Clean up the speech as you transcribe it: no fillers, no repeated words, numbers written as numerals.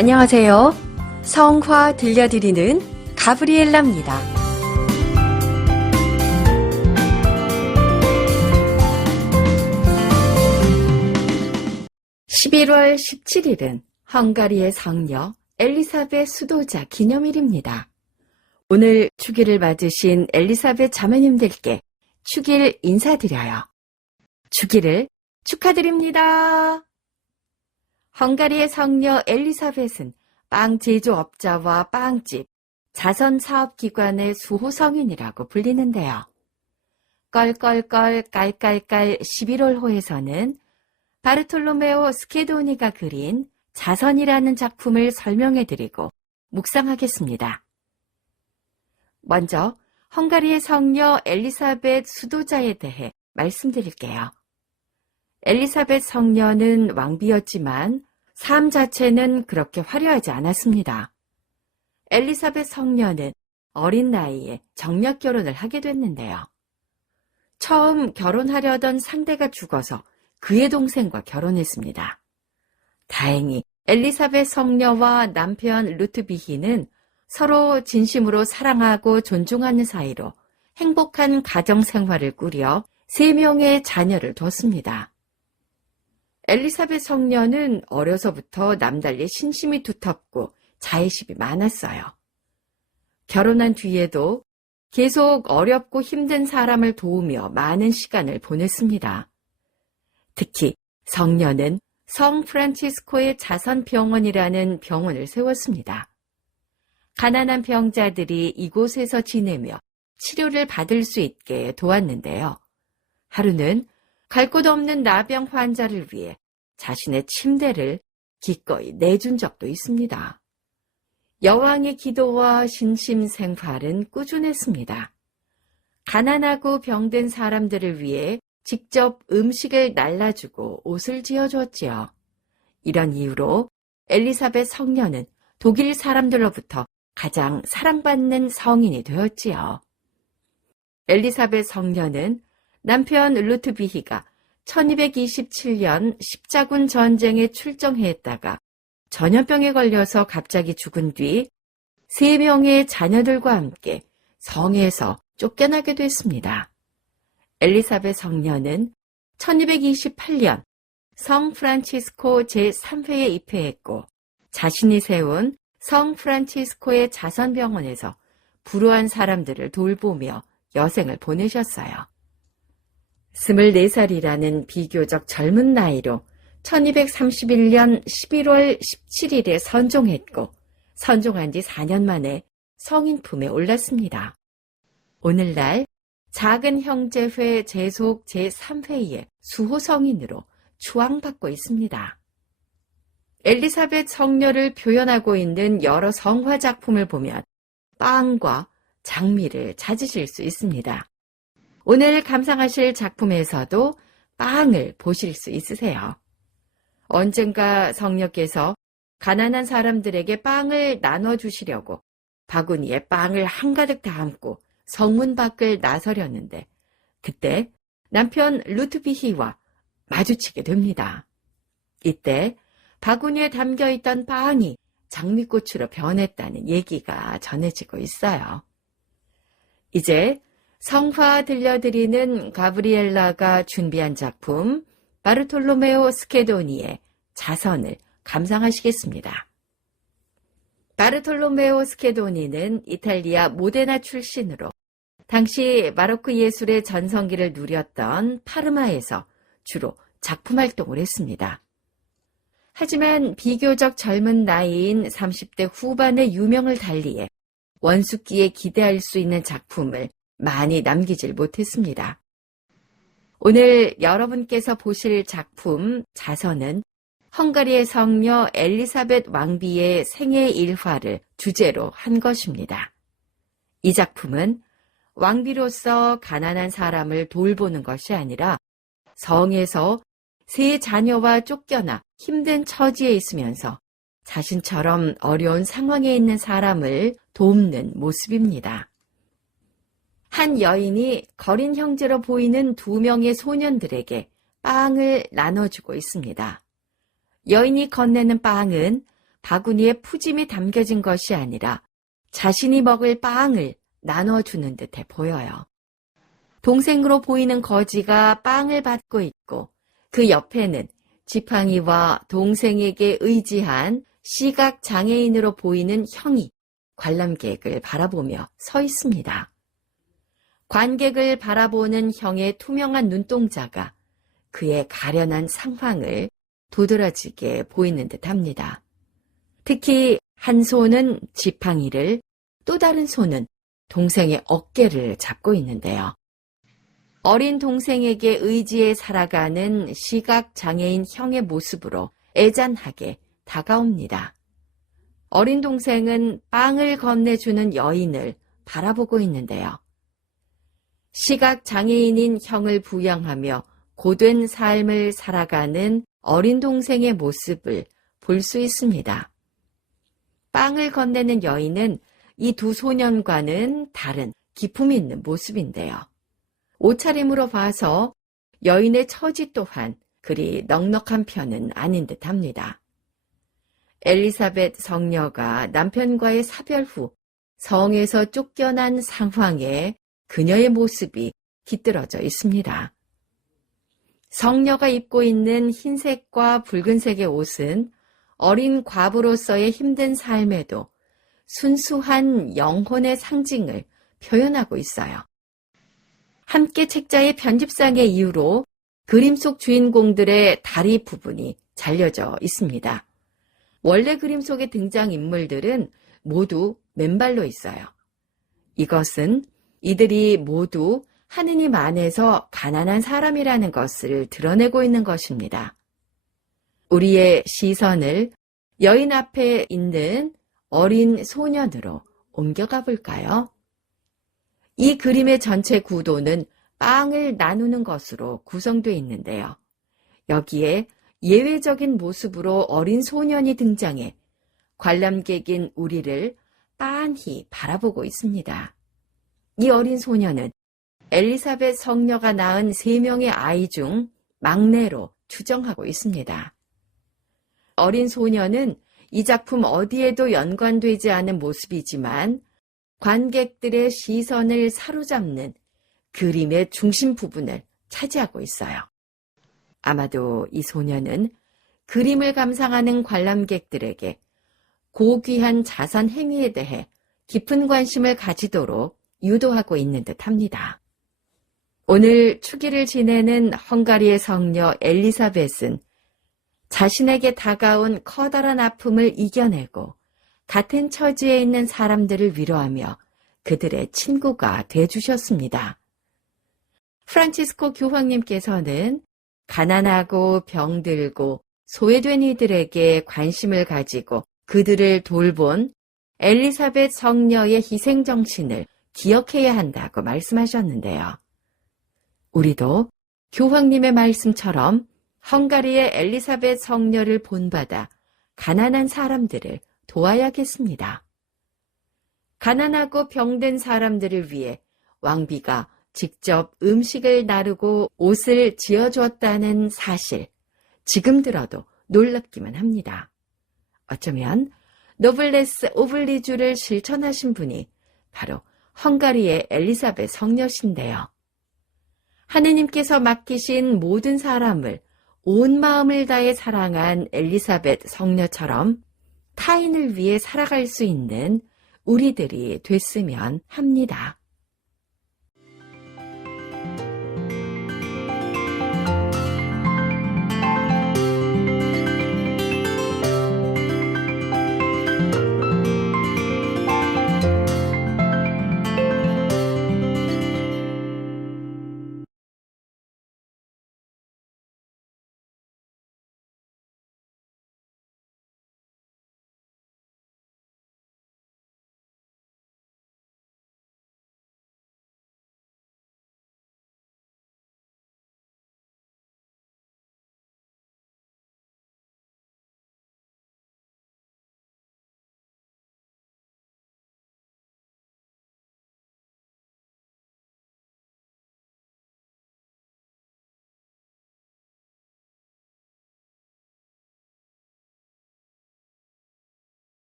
안녕하세요. 성화 들려드리는 가브리엘라입니다. 11월 17일은 헝가리의 성녀 엘리사벳 수도자 기념일입니다. 오늘 축일을 맞으신 엘리사벳 자매님들께 축일 인사드려요. 축일을 축하드립니다. 헝가리의 성녀 엘리사벳은 빵 제조업자와 빵집, 자선사업기관의 수호성인이라고 불리는데요. 껄껄껄 깔깔깔 11월호에서는 바르톨로메오 스케도니가 그린 자선이라는 작품을 설명해드리고 묵상하겠습니다. 먼저 헝가리의 성녀 엘리사벳 수도자에 대해 말씀드릴게요. 엘리사벳 성녀는 왕비였지만 삶 자체는 그렇게 화려하지 않았습니다. 엘리사벳 성녀는 어린 나이에 정략 결혼을 하게 됐는데요. 처음 결혼하려던 상대가 죽어서 그의 동생과 결혼했습니다. 다행히 엘리사벳 성녀와 남편 루트비히는 서로 진심으로 사랑하고 존중하는 사이로 행복한 가정 생활을 꾸려 3명의 자녀를 뒀습니다. 엘리사벳 성녀는 어려서부터 남달리 신심이 두텁고 자애심이 많았어요. 결혼한 뒤에도 계속 어렵고 힘든 사람을 도우며 많은 시간을 보냈습니다. 특히 성녀는 성 프란치스코의 자선병원이라는 병원을 세웠습니다. 가난한 병자들이 이곳에서 지내며 치료를 받을 수 있게 도왔는데요. 하루는 갈 곳 없는 나병 환자를 위해 자신의 침대를 기꺼이 내준 적도 있습니다. 여왕의 기도와 신심 생활은 꾸준했습니다. 가난하고 병든 사람들을 위해 직접 음식을 날라주고 옷을 지어줬지요. 이런 이유로 엘리사벳 성녀는 독일 사람들로부터 가장 사랑받는 성인이 되었지요. 엘리사벳 성녀는 남편 루트비히가 1227년 십자군 전쟁에 출정했다가 전염병에 걸려서 갑자기 죽은 뒤 3명의 자녀들과 함께 성에서 쫓겨나게 됐습니다. 엘리사벳 성녀는 1228년 성 프란치스코 제3회에 입회했고 자신이 세운 성 프란치스코의 자선병원에서 불우한 사람들을 돌보며 여생을 보내셨어요. 24살이라는 비교적 젊은 나이로 1231년 11월 17일에 선종했고 선종한 지 4년 만에 성인 품에 올랐습니다. 오늘날 작은 형제회 제속 제3회의 수호성인으로 추앙받고 있습니다. 엘리사벳 성녀를 표현하고 있는 여러 성화 작품을 보면 빵과 장미를 찾으실 수 있습니다. 오늘 감상하실 작품에서도 빵을 보실 수 있으세요. 언젠가 성녀께서 가난한 사람들에게 빵을 나눠주시려고 바구니에 빵을 한가득 담고 성문 밖을 나서려는데 그때 남편 루트비히와 마주치게 됩니다. 이때 바구니에 담겨있던 빵이 장미꽃으로 변했다는 얘기가 전해지고 있어요. 이제 성화 들려드리는 가브리엘라가 준비한 작품 바르톨로메오 스케도니의 자선을 감상하시겠습니다. 바르톨로메오 스케도니는 이탈리아 모데나 출신으로 당시 바로크 예술의 전성기를 누렸던 파르마에서 주로 작품 활동을 했습니다. 하지만 비교적 젊은 나이인 30대 후반의 유명을 달리해 원숙기에 기대할 수 있는 작품을 많이 남기질 못했습니다. 오늘 여러분께서 보실 작품 자선은 헝가리의 성녀 엘리사벳 왕비의 생애 일화를 주제로 한 것입니다. 이 작품은 왕비로서 가난한 사람을 돌보는 것이 아니라 성에서 3 자녀와 쫓겨나 힘든 처지에 있으면서 자신처럼 어려운 상황에 있는 사람을 돕는 모습입니다. 한 여인이 거린 형제로 보이는 2명의 소년들에게 빵을 나눠주고 있습니다. 여인이 건네는 빵은 바구니에 푸짐히 담겨진 것이 아니라 자신이 먹을 빵을 나눠주는 듯해 보여요. 동생으로 보이는 거지가 빵을 받고 있고 그 옆에는 지팡이와 동생에게 의지한 시각 장애인으로 보이는 형이 관람객을 바라보며 서 있습니다. 관객을 바라보는 형의 투명한 눈동자가 그의 가련한 상황을 도드라지게 보이는 듯합니다. 특히 한 손은 지팡이를, 또 다른 손은 동생의 어깨를 잡고 있는데요. 어린 동생에게 의지해 살아가는 시각장애인 형의 모습으로 애잔하게 다가옵니다. 어린 동생은 빵을 건네주는 여인을 바라보고 있는데요. 시각장애인인 형을 부양하며 고된 삶을 살아가는 어린 동생의 모습을 볼 수 있습니다. 빵을 건네는 여인은 이 두 소년과는 다른 기품 있는 모습인데요. 옷차림으로 봐서 여인의 처지 또한 그리 넉넉한 편은 아닌 듯합니다. 엘리사벳 성녀가 남편과의 사별 후 성에서 쫓겨난 상황에 그녀의 모습이 깃들어져 있습니다. 성녀가 입고 있는 흰색과 붉은색의 옷은 어린 과부로서의 힘든 삶에도 순수한 영혼의 상징을 표현하고 있어요. 함께 책자의 편집상의 이유로 그림 속 주인공들의 다리 부분이 잘려져 있습니다. 원래 그림 속의 등장인물들은 모두 맨발로 있어요. 이것은 이들이 모두 하느님 안에서 가난한 사람이라는 것을 드러내고 있는 것입니다. 우리의 시선을 여인 앞에 있는 어린 소년으로 옮겨가 볼까요? 이 그림의 전체 구도는 빵을 나누는 것으로 구성되어 있는데요. 여기에 예외적인 모습으로 어린 소년이 등장해 관람객인 우리를 빤히 바라보고 있습니다. 이 어린 소년은 엘리사벳 성녀가 낳은 3명의 아이 중 막내로 추정하고 있습니다. 어린 소년은 이 작품 어디에도 연관되지 않은 모습이지만 관객들의 시선을 사로잡는 그림의 중심 부분을 차지하고 있어요. 아마도 이 소년은 그림을 감상하는 관람객들에게 고귀한 자선 행위에 대해 깊은 관심을 가지도록 유도하고 있는 듯합니다. 오늘 축일을 지내는 헝가리의 성녀 엘리사벳은 자신에게 다가온 커다란 아픔을 이겨내고 같은 처지에 있는 사람들을 위로하며 그들의 친구가 되어주셨습니다. 프란치스코 교황님께서는 가난하고 병들고 소외된 이들에게 관심을 가지고 그들을 돌본 엘리사벳 성녀의 희생정신을 기억해야 한다고 말씀하셨는데요. 우리도 교황님의 말씀처럼 헝가리의 엘리사벳 성녀를 본받아 가난한 사람들을 도와야겠습니다. 가난하고 병든 사람들을 위해 왕비가 직접 음식을 나르고 옷을 지어주었다는 사실, 지금 들어도 놀랍기만 합니다. 어쩌면 노블레스 오블리주를 실천하신 분이 바로 헝가리의 엘리사벳 성녀신데요. 하느님께서 맡기신 모든 사람을 온 마음을 다해 사랑한 엘리사벳 성녀처럼 타인을 위해 살아갈 수 있는 우리들이 됐으면 합니다.